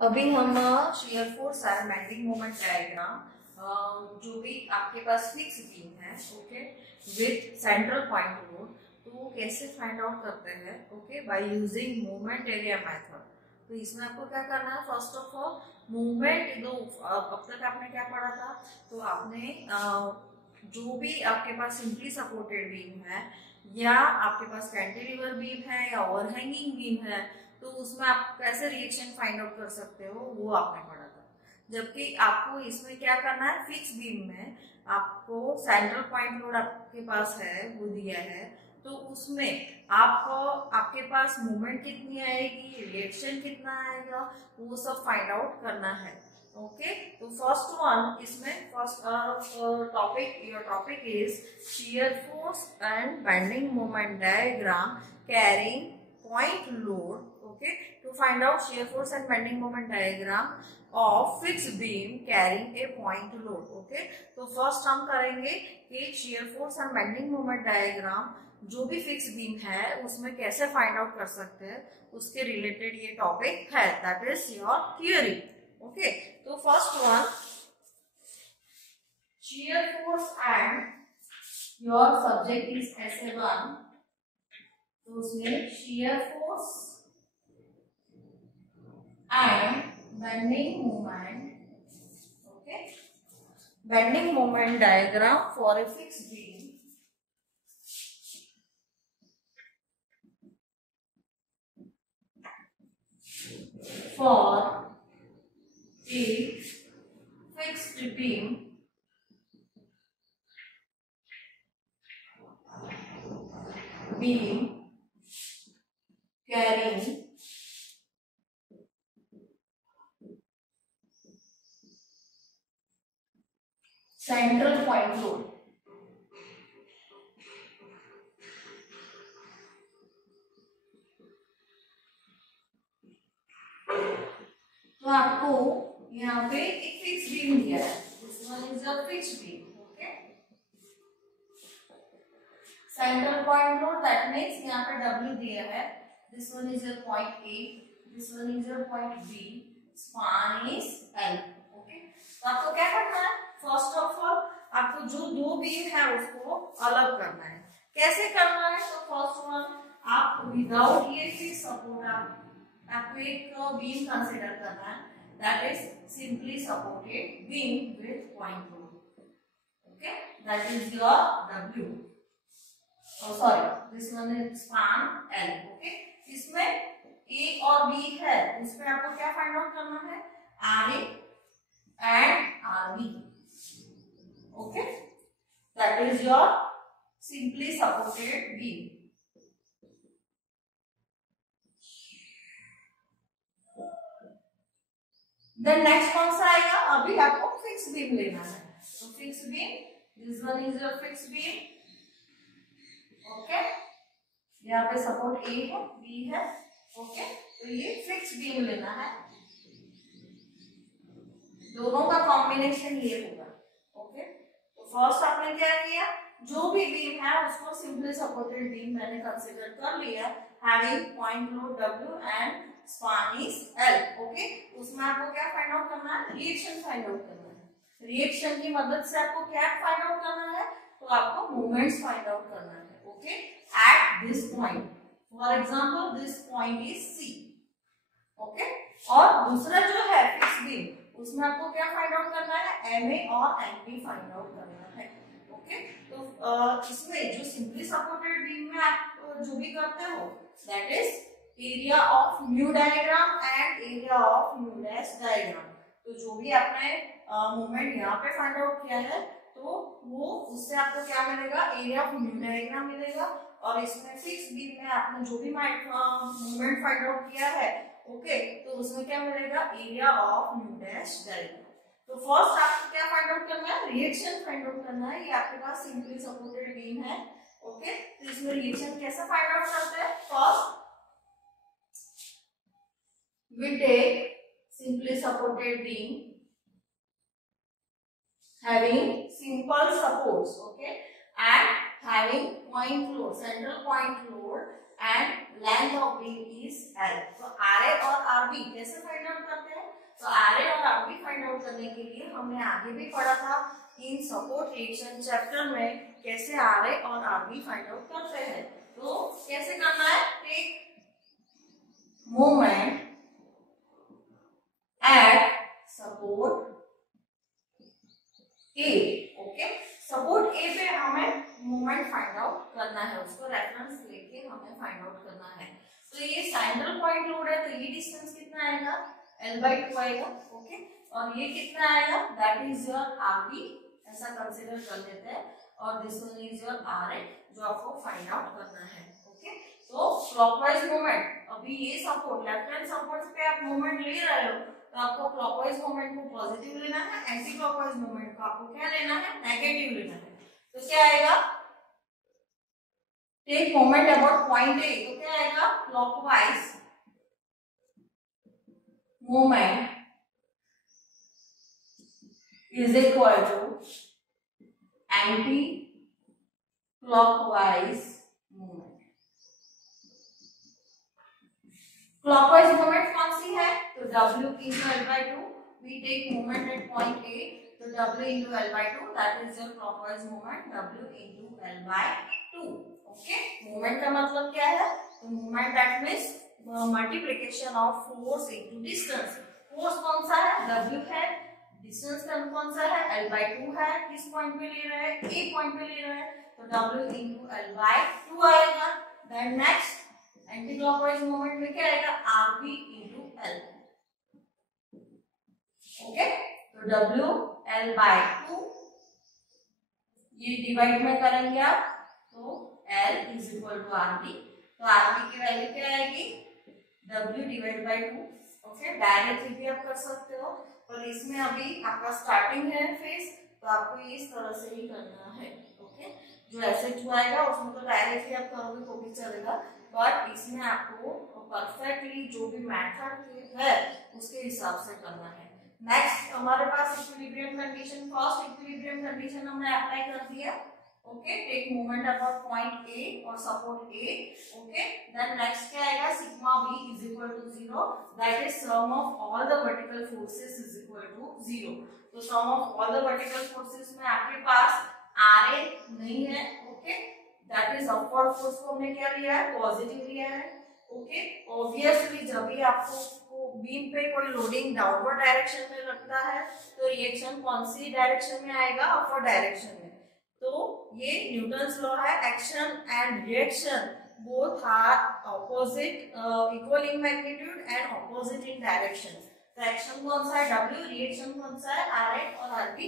अभी हम shear force and bending moment diagram जो भी आपके पास फिक्स बीम है, okay, with central point load, तो वो कैसे फाइंड आउट करते हैं, okay, by using moment area method. तो इसमें आपको क्या करना है, फर्स्ट ऑफ ऑल मूवमेंट दो। अब तक आपने क्या पढ़ा था, तो आपने जो भी आपके पास सिंपली सपोर्टेड बीम है या आपके पास कैंटिलीवर बीम है या ओवरहैंगिंग बीम है, तो उसमें आप कैसे रिएक्शन फाइंड आउट कर सकते हो वो आपने पढ़ा था। जबकि आपको इसमें क्या करना है, फिक्स बीम में आपको सेंट्रल पॉइंट लोड आपके पास है, वो दिया है, तो उसमें आपको आपके पास मूवमेंट कितनी आएगी, रिएक्शन कितना आएगा, वो सब फाइंड आउट करना है। ओके, तो फर्स्ट वन इसमें first topic, your topic is shear force and bending moment diagram carrying point load, okay, to find out shear force and bending moment diagram of fixed beam carrying a point load, okay। तो first हम करेंगे कि shear force and bending moment diagram जो भी fix beam है उसमें कैसे find out कर सकते हैं, उसके रिलेटेड ये टॉपिक है, that is your theory. Okay, तो first one shear force and your subject is SA1, तो उसमें shear force and bending moment, okay, bending moment diagram for a fixed beam for a fixed beam carrying central point load। तो आपको यहाँ पे एक fix beam दिया है, this one is a fix beam, okay. Central point load that means यहाँ पे W दिया है, this one is your point A, this one is your point B, span is L, okay. तो आपको क्या करना है, फर्स्ट ऑफ ऑल आपको जो दो बीम है उसको अलग करना है। कैसे करना है, तो फर्स्ट वन आप विदाउट ये फिक्स सपोर्ट आपको एक बीम कंसीडर करना है, that is simply supported beam width point load, okay, that is your W। Oh, sorry, this one is span L, okay। इसमें A और B है, इसमें आपको क्या फाइंड आउट करना है, RA and RB, okay, that is your simply supported beam। Then next कौन सा आएगा, अभी आपको फिक्स बीम लेना है, तो fix beam, this one is your fixed beam, okay, यहाँ पे सपोर्ट A है, B है, ओके, तो ये फिक्स बीम लेना है, दोनों का कॉम्बिनेशन ये होगा, ओके। तो फर्स्ट आपने क्या किया, जो भी बीम है उसको सिंपली सपोर्टेड बीम मैंने कंसीडर कर लिया, having point load W and span is L, okay. उसमें आपको क्या फाइंड आउट करना है, रिएक्शन फाइंड आउट करना है। रिएक्शन की मदद से आपको क्या फाइंड आउट करना है, तो आपको मोमेंट्स फाइंड आउट करना है, okay, at this point. For example this point is C, okay. और दूसरा जो है फिक्स बीम, उसमें आपको क्या फाइंड आउट करना है, MA और MB फाइंड आउट करना है, ओके। तो इसमें जो सिंपली सपोर्टेड बीम में आप जो भी करते हो, that is area of mu diagram and area of mu dash diagram. तो जो भी आपने मोमेंट यहाँ पे फाइंड आउट किया है, तो वो उससे आपको क्या मिलेगा, एरिया ऑफ म्यू डायग्राम मिलेगा। और इसमें फिक्स बीम में आपने जो भी मोमेंट फाइंड आउट किया है, ओके, तो उसमें क्या मिलेगा, area of mu dash diagram. तो फर्स्ट आपको क्या फाइंड आउट करना है, रिएक्शन फाइंड आउट करना है। ये आपके पास सिंपली सपोर्टेड बीम है, ओके। तो इसमें रिएक्शन कैसे फाइंड आउट करते हैं, first we take simply supported beam having simple supports, okay, and having point load, central point load and length of beam is L। तो RA और RB कैसे find out करते हैं, करने के लिए हमने आगे भी पढ़ा था इन सपोर्ट रिएक्शन चैप्टर में कैसे आर ए और आर बी फाइंड आउट करते हैं। तो कैसे करना है, take moment at support a. Okay, support a पे हमें मोमेंट फाइंड आउट करना है, उसको रेफरेंस लेके हमें फाइंड आउट करना है। तो ये सेंट्रल पॉइंट लोड है, तो ये डिस्टेंस कितना आएगा, L/2 आएगा। ओके, और ये कितना आएगा, दैट इज योर RB, ऐसा कंसीडर कर लेते हैं, और this one is your RA जो आपको फाइंड आउट करना है। ओके, तो क्लॉकवाइज मोमेंट, अभी ये सपोर्ट लेफ्ट हैंड सपोर्ट पे आप मोमेंट ले रहे हो तो आपको क्लॉकवाइज मोमेंट को पॉजिटिव लेना है, एंटी क्लॉकवाइज मोमेंट को आपको क्या लेना है, नेगेटिव लेना है। तो क्या आएगा, take moment about point A, तो क्या आएगा, clockwise moment is equal to anti clockwise moment. Clockwise moment कौन सी है, तो W into L/2, we take moment at point A, तो W into L/2 that is your clockwise moment, W into L/2। Okay, moment का मतलब क्या है, तो moment that means multiplication of force into distance. Force कौन सा है, W है, डिस्टेंस कौन सा है, L/2 है, किस पॉइंट पे ले रहे हैं, A पॉइंट पे ले रहे हैं, तो W into L/2 आएगा। Then next anti clockwise moment में क्या आएगा, RB into L। ओके, तो W L/2 ये डिवाइड में करेंगे आप, तो L is equal to RB, तो RB की वैल्यू क्या आएगी, W divided by 2। Okay, directly भी आप कर सकते हो, पर इसमें अभी आपका स्टार्टिंग है फेज, तो आपको ये इस तरह से ही करना है। ओके, जो ऐसे आएगा उसमें तो डायरेक्टली आप करोगे तो भी चलेगा, बट इसमें आपको परफेक्टली जो भी मेथड है उसके हिसाब से करना है। नेक्स्ट हमारे पास equilibrium condition, first equilibrium condition हमने अप्लाई कर दिया। Okay, take moment about point a और support a. Okay, then next क्या आएगा, sigma b is equal to 0, that is sum of all the vertical forces is equal to 0। तो sum of all the vertical forces में आपके पास RA नहीं है। Okay, that is upward force को हमने क्या लिया है, पॉजिटिव लिया है। ओके, ऑब्वियसली जब भी आपको बीम पे कोई लोडिंग डाउनवर्ड डायरेक्शन में लगता है तो रिएक्शन कौन सी डायरेक्शन में आएगा, अपवर्ड डायरेक्शन में। तो ये न्यूटन्स लॉ है, action and reaction both are opposite, equal in magnitude and opposite in direction. तो एक्शन कौन सा है W, रिएक्शन कौन सा है RA, और RB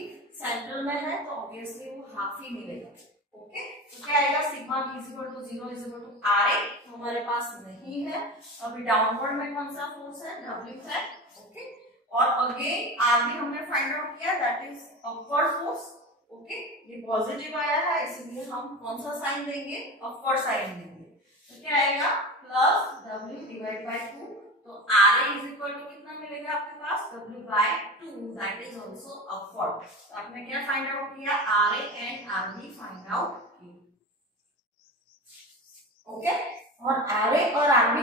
सेंट्रल में है तो ऑब्वियसली वो हाफ ही मिलेगा। ओके, तो क्या आएगा, sigma B is equal to 0 is equal to RA, तो हमारे पास नहीं है। अभी डाउनवर्ड में कौन सा फोर्स है, W है। ओके, और अगेन RB हमने फाइंड आउट किया, that is upward force. Okay, ये पॉजिटिव आया है इसलिए हम कौन सा साइन देंगे, अपवर्ड साइन देंगे। तो क्या आएगा, प्लस W डिवाइड बाय 2, तो RA इज इक्वल टू कितना मिलेगा आपके पास, W/2, that is also upward. तो आपने क्या फाइंड आउट किया, RA and RB find out किया। ओके, और RA और RB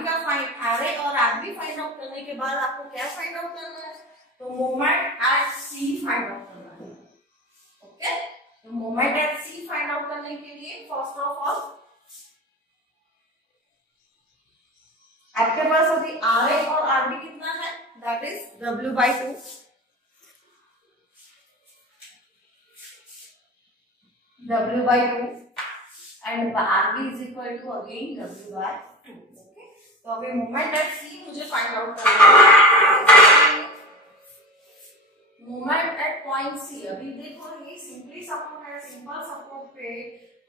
फाइंड आउट करने के बाद आपको क्या फाइंड आउट करना है, तो moment at C find out करना है। ओके, तो moment at C find out करने के लिए फर्स्ट ऑफ ऑल आपके पास अभी RA और RB कितना है, that is W/2, and RB is equal to again W/2। Okay, तो अभी मोमेंट एट C मुझे फाइंड आउट करना है। मोमेंट एट पॉइंट C, अभी देखो ये सिंपली सपोर्ट है, सिंपल सपोर्ट पे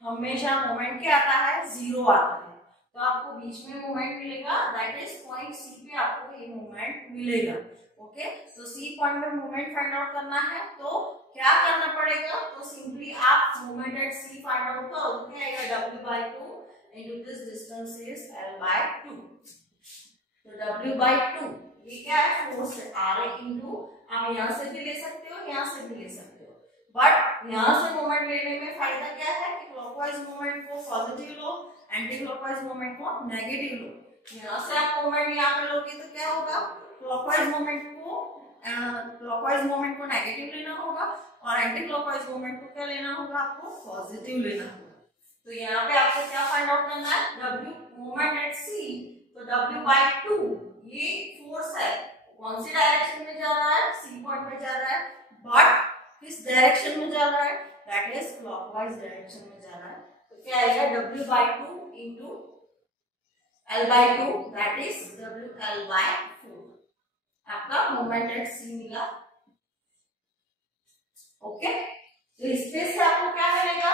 हमेशा मोमेंट क्या आता है, 0 आता है, तो आपको बीच में मोमेंट मिलेगा, दैट इज पॉइंट C पे आपको ये मोमेंट मिलेगा। ओके, तो C पॉइंट पे मोमेंट फाइंड आउट करना है, तो क्या करना पड़ेगा, तो सिंपली आप moment at C find out करो, तो क्या आएगा, W/2 into this distance is L/2। तो W/2 ये क्या है, फोर्स है, RA into, आप यहाँ से भी ले सकते हो, यहाँ से भी ले सकते हो, बट यहाँ से मोमेंट लेने में फायदा क्या है कि क्लॉकवाइज मोमेंट को पॉजिटिव लो, एंटी क्लॉकवाइज मोमेंट को नेगेटिव लो। यहाँ से आप मोमेंट यहाँ पे लोगे तो क्या होगा, क्लॉकवाइज मोमेंट को नेगेटिव लेना होगा और एंटी क्लॉकवाइज मोमेंट को क्या लेना होगा, आपको पॉजिटिव लेना होगा। तो यहाँ पे आपको क्या फाइंड आउट करना है, W मोमेंट एट C, तो W/2 ये फोर्स है, कौन सी डायरेक्शन में जा रहा है, C पॉइंट में जा रहा है, बट किस डायरेक्शन में जा रहा है, दैट इज क्लॉकवाइज डायरेक्शन में जा रहा है। तो क्या आएगा, W/2 into L/2 that is WL/4, आपका मोमेंट एट C मिला। ओके, तो इसमें से आपको क्या मिलेगा,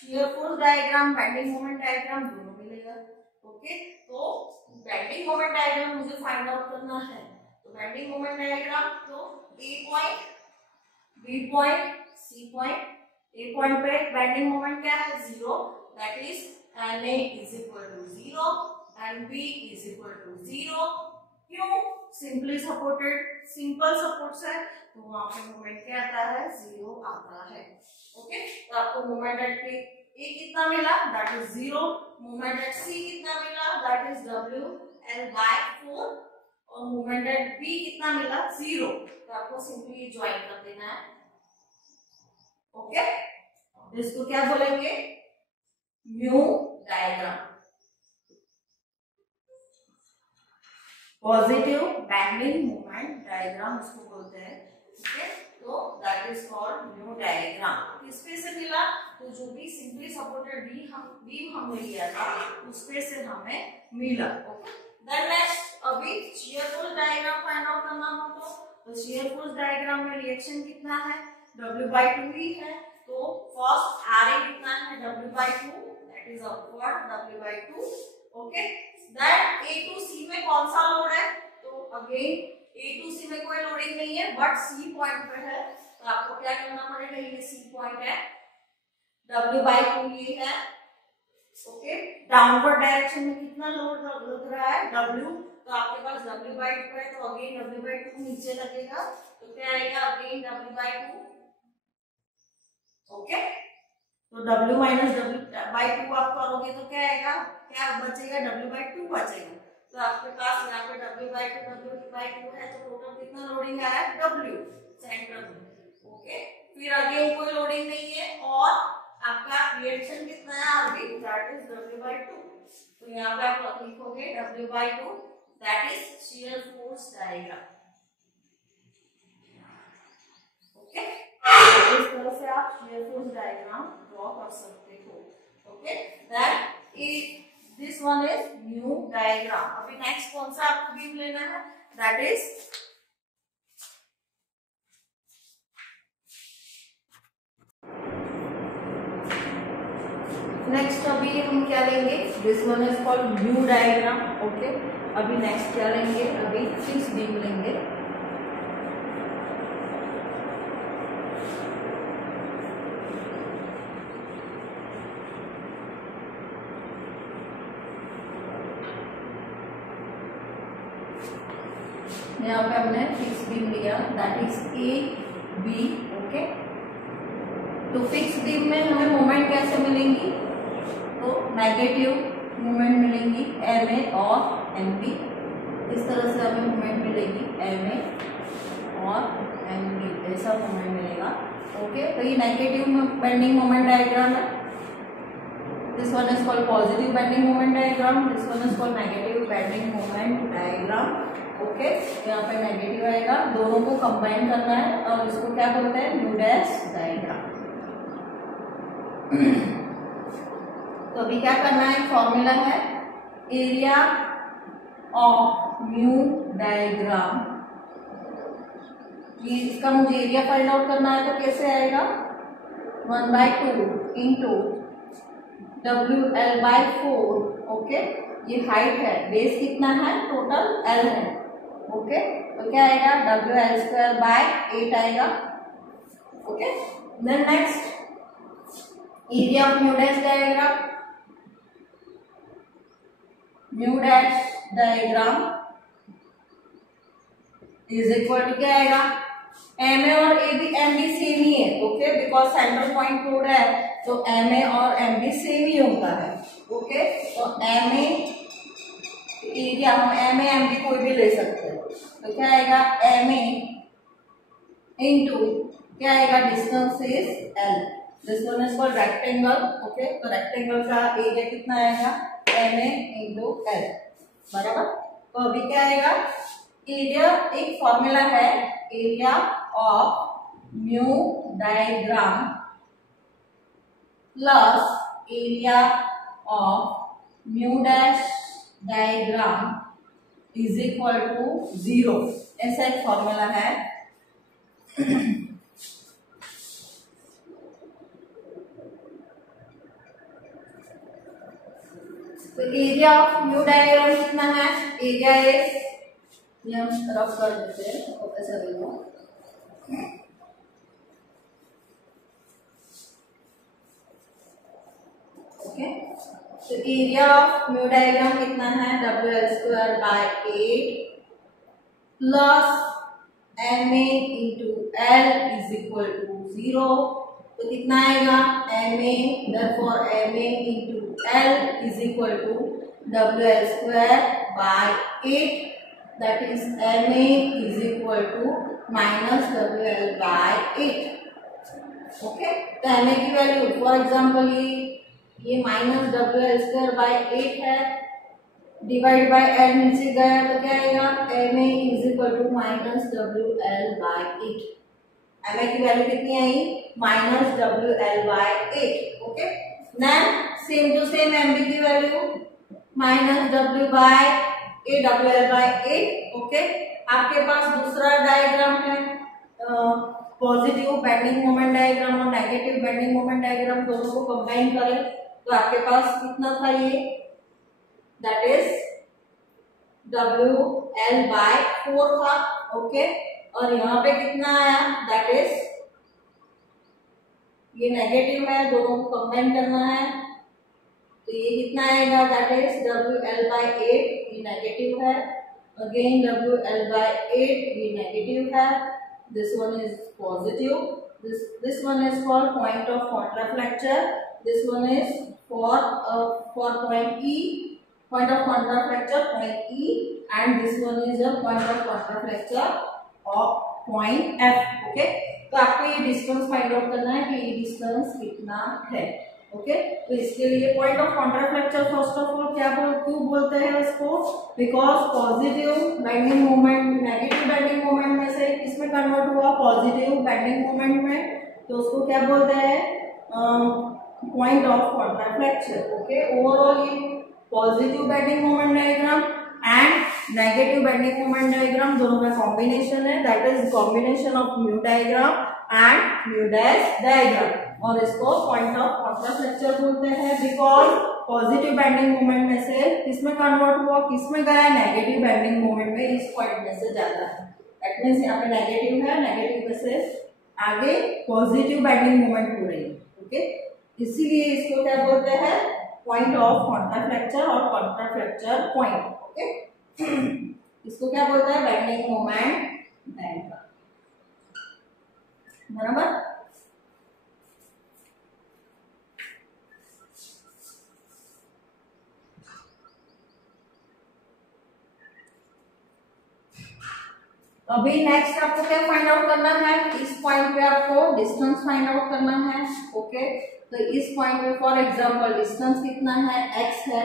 shear force diagram, bending moment diagram दोनों मिलेगा। ओके, तो बेंडिंग मोमेंट डायग्राम मुझे फाइंड आउट करना है, तो बेंडिंग मोमेंट डायग्राम, तो A point, B point, C point, A point पे बेंडिंग मोमेंट क्या है, 0, that is NA is equal to 0 and B is equal to 0। क्यों, सिंपली सपोर्टेड, सिंपल सपोर्ट्स है, तो वहां पे मोमेंट क्या आता है, 0 आता है। ओके, तो आपको मोमेंट एट A कितना मिला, that is 0, moment at C कितना मिला, दैट इज WL/4, और मोमेंट एट B कितना मिला, 0, तो आपको सिंपली ज्वाइन कर देना है। ओके, इसको क्या बोलेंगे, mu diagram, positive bending moment diagram इसको बोलते हैं। ओके, तो that is called mu diagram. किसपे से मिला, तो जो भी सिंपली सपोर्टेड बीम हमने लिया था उसपे से हमें मिला। ओके, देन नेक्स्ट अभी shear force diagram find out करना हो, तो शियर फोर्स डायग्राम में रिएक्शन कितना है, W/2 ही है, तो फर्स्ट RA कितना है, W/2, that is upward W/2। Okay, that A to C में कौन सा लोड है, तो अगेन A to C में कोई लोडिंग नहीं है, बट C पॉइंट पे है, तो आपको क्या करना पड़ेगा, ये C पॉइंट है, W/2 ये है। ओके, डाउनवर्ड डायरेक्शन में कितना लोड लग रहा है, W, तो आपके पास W/2 है, तो अगेन W/2 नीचे लगेगा, तो क्या आएगा, अगेन W/2। ओके, तो W माइनस W/2 आप करोगे तो क्या आएगा, क्या बचेगा, W/2 बचेगा, तो आपके पास यहाँ पे W/2 है, तो टोटल कितना लोडिंग आया है, W सेंटर में। ओके, फिर अगेन कोई लोडिंग नहीं है और आपका रिएक्शन कितना है अभी, दैट इज W/2, तो यहाँ पे आप लिखोगे W/2, that is shear force diagram. Okay, इस तरह से आप शियर फोर्स डायग्राम ड्रॉ कर सकते हो। Okay, that is this one is new diagram. अभी नेक्स्ट कौन सा आपको बीम लेना है, दैट इज नेक्स्ट अभी हम क्या लेंगे, this one is called new diagram. Okay, अभी नेक्स्ट क्या लेंगे, अभी फिक्स बीम लेंगे। यहाँ पे हमने फिक्स बीम लिया, दैट इज AB। ओके, तो फिक्स बीम में हमें मोमेंट कैसे मिलेंगी, तो नेगेटिव मोमेंट मिलेंगी MA और MB, इस तरह से हमें मोमेंट मिलेगी MA और MB, ऐसा मोमेंट मिलेगा। ओके, तो ये नेगेटिव बेंडिंग मोमेंट डायग्राम है, this one is called positive bending moment diagram, this one is called negative bending moment diagram. Okay, यहाँ पे नेगेटिव आएगा, दोनों को कंबाइन करना है और इसको क्या बोलते हैं, म्यू डैश डायग्राम। तो अभी क्या करना है, फॉर्मूला है एरिया ऑफ म्यू डायग्राम, ये इसका मुझे एरिया फाइंड आउट करना है, तो कैसे आएगा, 1/2 इंटू WL/4। ओके, ये हाइट है, बेस कितना है, टोटल L है। ओके, तो क्या आएगा, WL²/8 आएगा। Okay, then next area of mu dash diagram, mu dash diagram is equal to क्या आएगा, MA और MB सेम ही है। Okay, because central point code है, तो MA और MB सेम ही होता है। ओके, तो MA एरिया हम एम ए एम बी कोई भी ले सकते हैं, तो क्या आएगा एम ए इंटू क्या आएगा distance is L, this one is called rectangle. Okay, तो रेक्टेंगल का एरिया कितना आएगा एम ए इंटू एल, बराबर। तो अभी क्या आएगा एरिया, एक फॉर्मूला है area of mu diagram plus area of mu dash diagram is equal to 0, ऐसा एक फॉर्मूला है। तो एरिया ऑफ म्यू डायग्राम कितना है, एरिया इज, ये हम रफ कर देते हैं तो ऐसा देखो, ओके। तो एरिया ऑफ म्यू डायग्राम कितना है WL² by 8 plus MA into L is equal to 0, तो कितना आएगा MA, therefore MA into L is equal to WL² by 8, that is MA is equal to minus WL by 8। Okay, तो MA की value for example ये minus WL² by 8 है, divide by L नीचे गया तो क्या आएगा MA is equal to minus WL by 8। MA की वैल्यू कितनी आई minus WL by 8। Okay, then same to same MB की वैल्यू minus W by WL by 8। Okay, आपके पास दूसरा डायग्राम है पॉजिटिव बेंडिंग मोमेंट डायग्राम और नेगेटिव बेंडिंग मोमेंट डायग्राम, दोनों को कंबाइन करें तो आपके पास कितना था ये, दैट इज WL by 4 था। ओके, और यहाँ पे कितना आया, दैट इज ये नेगेटिव है, दोनों को कंबाइन करना है तो ये कितना आएगा, दैट इज WL by 8, ये नेगेटिव है, अगेन WL by 8 ये नेगेटिव है, this one is positive, this one is called point of contraflexure, this one is for point E, point of contraflecture point E, and this one is a point of contraflecture of point F। Okay, तो आपको ये distance find out करना है कि ये distance कितना है। Okay, तो इसके लिए point of contraflexure first of all क्यों बोलते हैं इसको, because positive bending moment negative bending moment में से किसमें कन्वर्ट हुआ, पॉजिटिव बेंडिंग मोमेंट में, तो उसको क्या बोलते हैं point of contraflexure. Okay, overall ये positive bending moment diagram and negative bending moment diagram दोनों का कॉम्बिनेशन है, that is combination of mu diagram and mu dash diagram, और इसको पॉइंट ऑफ कॉन्ट्राफ्लेक्चर बोलते हैं बिकॉज पॉजिटिव बेंडिंग मोमेंट में से किसमें कन्वर्ट हुआ, किसमें गया, नेगेटिव बेंडिंग मोमेंट में, इस पॉइंट में से जाता है। दैट मींस यहाँ पे नेगेटिव है, नेगेटिव में से आगे पॉजिटिव बेंडिंग मोमेंट हो रही है। ओके, इसीलिए इसको क्या बोलते हैं पॉइंट ऑफ कॉन्ट्राफ्लेक्चर और कॉन्ट्राफ्लेक्चर पॉइंट। ओके, इसको क्या बोलते हैं बेंडिंग मोमेंट डायग्राम, बराबर। अभी नेक्स्ट आपको क्या फाइंड आउट करना है, इस पॉइंट पे आपको डिस्टेंस फाइंड आउट करना है। ओके, तो इस पॉइंट पे फॉर एग्जांपल डिस्टेंस कितना है x है,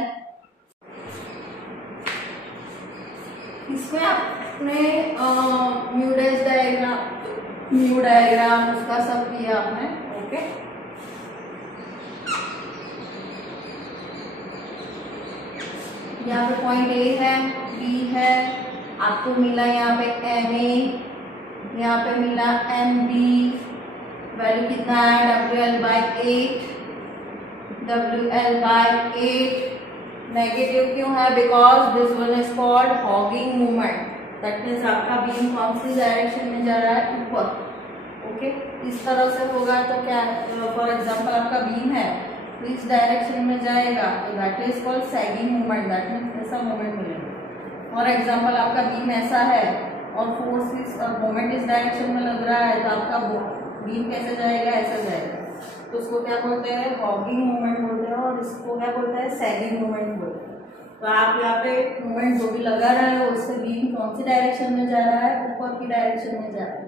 इसमें आपने म्यू डायग्राम उसका सब किया आपने। ओके, यहाँ पे पॉइंट A है, B है, आपको मिला यहाँ पे MA, यहाँ पे मिला MB, वैल्यू कितना है WL by 8, WL by 8 negative क्यों है, because this one is called hugging movement, that means आपका बीम कौन सी डायरेक्शन में जा रहा है, ऊपर। ओके, इस तरह से होगा तो क्या, फॉर एग्जांपल आपका बीम है तो इस डायरेक्शन में जाएगा तो that is called sagging movement, that means ऐसा मूवमेंट मिलेगा। फॉर एग्जांपल आपका बीम ऐसा है और फोर्स इस मोमेंट इस डायरेक्शन में लग रहा है तो आपका बीम कैसे जाएगा, ऐसा जाएगा, तो उसको क्या बोलते हैं हॉगिंग मूवमेंट बोलते हैं, और इसको क्या बोलते हैं सैगिंग मूवमेंट बोलते हैं। तो तो आप यहाँ पे मोमेंट जो भी लगा रहे हो उससे बीम कौन सी डायरेक्शन में जा रहा है, ऊपर की डायरेक्शन में जा रहा है,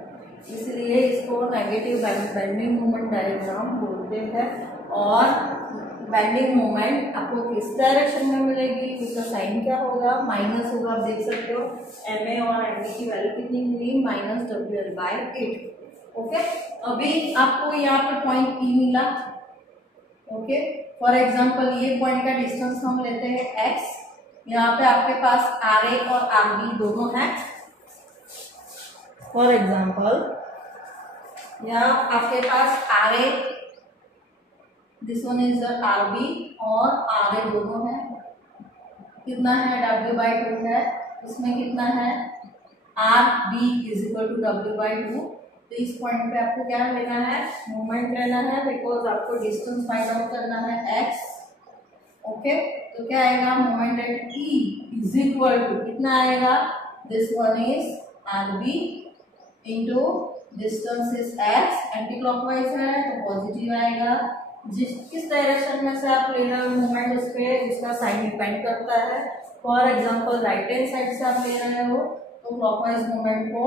इसलिए इसको नेगेटिव बेंडिंग मोमेंट डायग्राम बोलते हैं। और बेंडिंग मोमेंट आपको किस डायरेक्शन में मिलेगी, उसका साइन क्या होगा, माइनस होगा। आप देख सकते हो MA और MB की वैल्यू कितनी हुई, -WL/8। ओके, अभी आपको यहाँ पे पॉइंट E मिला। ओके, फॉर एग्जांपल ये पॉइंट का डिस्टेंस हम लेते हैं x। यहाँ पे आपके पास RA और RB दोनों हैं। फॉर एग्जांपल यहाँ आपके पास RA, this one is RB और RA दोनों है। कितना है, W/2 है। इसमें कितना है, RB = W/2। तो इस पॉइंट पे आपको क्या लेना है, मोमेंट लेना है, बिकॉज आपको डिस्टेंस फाइंड आउट करना है x। ओके, तो क्या आएगा, मोमेंट एट E = कितना आएगा, this one is RB into distance is x, anti clockwise है तो पॉजिटिव आएगा। किस डायरेक्शन में से आप ले रहे हो मोमेंट, उस पर उसका साइन डिपेंड करता है। For example right hand side से आप ले रहे हो तो क्लॉकवाइज मोमेंट को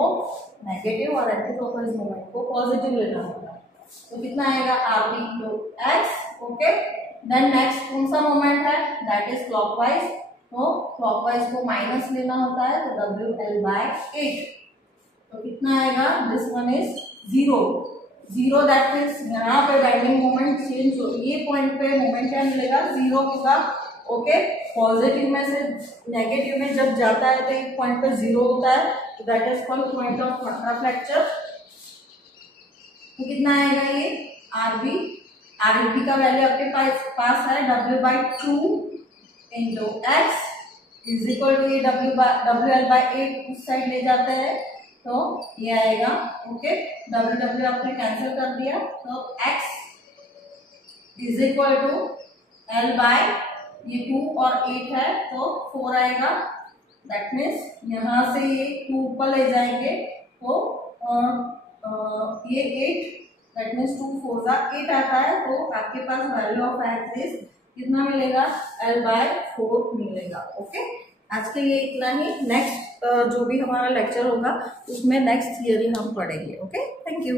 नेगेटिव और एंटी क्लॉकवाइज मोमेंट को पॉजिटिव लेना होगा। तो कितना आएगा, RB × x। Okay, then next कौन सा मोमेंट है, दैट इज क्लॉकवाइज। तो क्लॉकवाइज को माइनस लेना होता है तो WL/8। तो कितना आएगा, this one is 0। That means यहाँ पे बेंडिंग मोमेंट चेंज हो, ये पॉइंट पे मोमेंट क्या मिलेगा, 0 होगा। ओके, पॉजिटिव में से नेगेटिव में जब जाता है तो एक पॉइंट पे 0 होता है, तो that is called point of contraflexure. तो कितना आएगा ये, RB का वैल्यू आपके पास है W/2 इंटू x = ये WL/8 उस साइड ले जाते हैं तो ये आएगा। ओके, W आपने कैंसिल कर दिया तो x = L/ ये 2 और 8 है तो 4 आएगा। दैट मीन्स यहाँ से ये 2 ऊपर ले जाएंगे तो ये 8, दैट मीन्स 2 4 8 आता है। तो आपके पास वैल्यू ऑफ x इज कितना मिलेगा, L/4 मिलेगा। ओके, आज के लिए इतना ही। नेक्स्ट जो भी हमारा लेक्चर होगा उसमें नेक्स्ट थियरी हम पढ़ेंगे। Okay, thank you.